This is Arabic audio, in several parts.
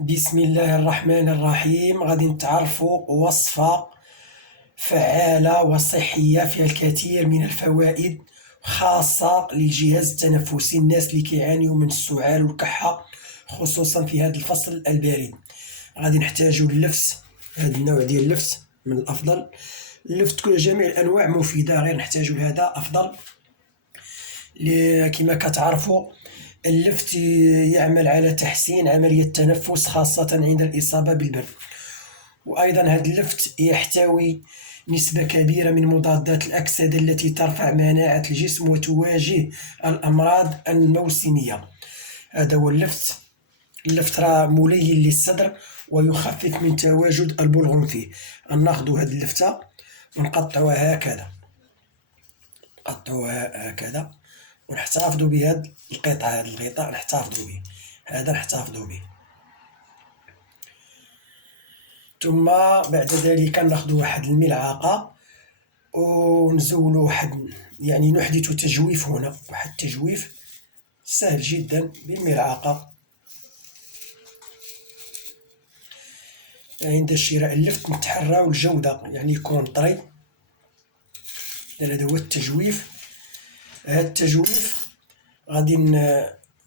بسم الله الرحمن الرحيم. غادي نتعرفوا وصفة فعالة وصحية فيها الكثير من الفوائد، خاصة للجهاز التنفسي، الناس اللي كيعانيوا من السعال والكحة خصوصا في هذا الفصل البارد. غادي نحتاجوا اللفت، هذا النوع ديال اللفت من الأفضل. اللفت كل جميع الأنواع مفيدة، غير نحتاجوا لهذا أفضل. كما كتعرفوا اللفت يعمل على تحسين عملية التنفس خاصة عند الإصابة بالبرد. وأيضا هذا اللفت يحتوي نسبة كبيرة من مضادات الأكسدة التي ترفع مناعة الجسم وتواجه الأمراض الموسمية. هذا هو اللفت. اللفت راه ملين للصدر ويخفف من تواجد البلغم فيه. ناخذ هذه اللفتة ونقطعوها هكذا ونحتفظوا بهذا القطعة، هذا الغطاء نحتفظوا به، هذا نحتفظوا به. ثم بعد ذلك ناخذ واحد الملعقة ونزولوا يعني نحدث تجويف هنا، واحد التجويف سهل جدا بالملعقة. عند شراء اللفت نتحراو الجودة، يعني يكون طري. هذا هو التجويف. هذا التجويف غادي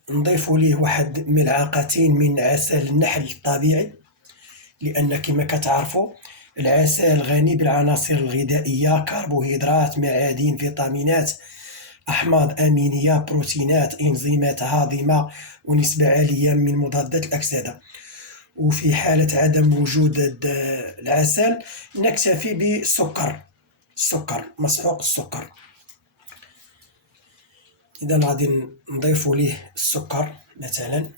نضيفوا ليه واحد ملعقتين من عسل النحل الطبيعي، لأن كما كتعرفوا العسل غني بالعناصر الغذائية، كربوهيدرات، معادن، فيتامينات، أحماض أمينية، بروتينات، إنزيمات هاضمة، ونسبة عالية من مضادات الأكسدة. وفي حالة عدم وجود العسل نكتفي بالسكر، مسحوق السكر. إذا غادي نضيف ليه السكر مثلا،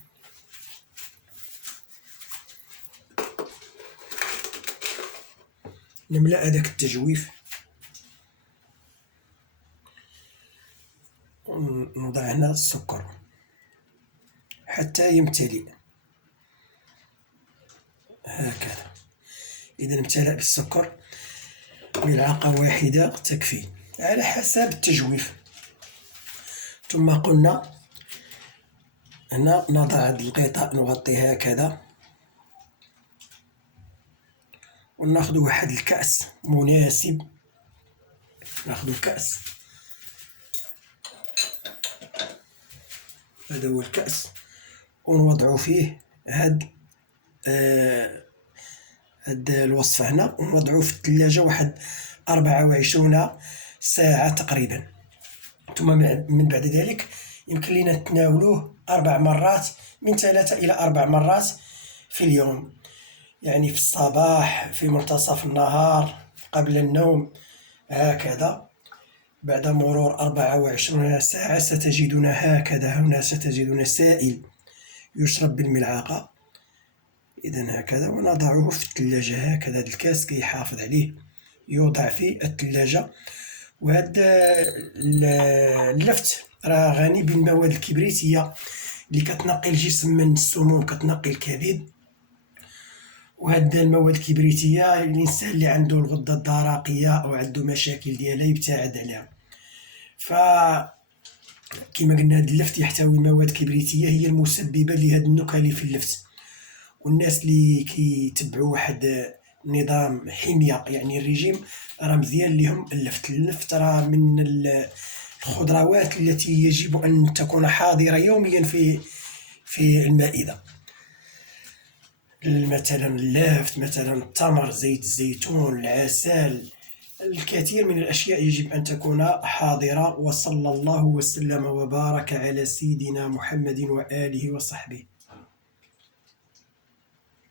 نملأ هذاك التجويف ونوضع هنا السكر حتى يمتلئ هكذا. إذا امتلأ بالسكر ملعقة واحدة تكفي على حسب التجويف. ثم قلنا هنا نضع هذا الغطاء نغطيه هكذا، وناخذ واحد الكأس مناسب، ناخذ كأس، هذا هو الكأس، ونوضع فيه هاد الوصفة هنا، ونوضعوه في الثلاجة واحد 24 ساعة تقريبا. ثم من بعد ذلك يمكن لنا نتناولوه 4 مرات، من 3 إلى 4 مرات في اليوم، يعني في الصباح، في منتصف النهار، قبل النوم، هكذا. بعد مرور 24 ساعة ستجدون هكذا، هنا ستجدون سائل يشرب بالملعقة. إذا هكذا، ونضعه في الثلاجة هكذا. هذا الكاس كيحافظ عليه، يوضع في الثلاجة. وهذا اللفت راه غني بالمواد الكبريتية اللي كتنقي الجسم من السموم، كتنقي الكبد. وهاد المواد الكبريتية الإنسان اللي عنده الغدة الدرقية أو عنده مشاكل ديالها يبتعد عليها. كما قلنا هاد اللفت يحتوي مواد كبريتية هي المسببة لهاد النكهة اللي في اللفت. والناس اللي كيتبعوا واحد نظام حمية، يعني الرجيم، راه مزيان ليهم اللفت. اللفت راه من الخضروات التي يجب أن تكون حاضرة يوميا في المائدة. مثلا اللفت، مثلا التمر، زيت الزيتون، العسل، الكثير من الأشياء يجب أن تكون حاضرة. وصلى الله وسلم وبارك على سيدنا محمد وآله وصحبه.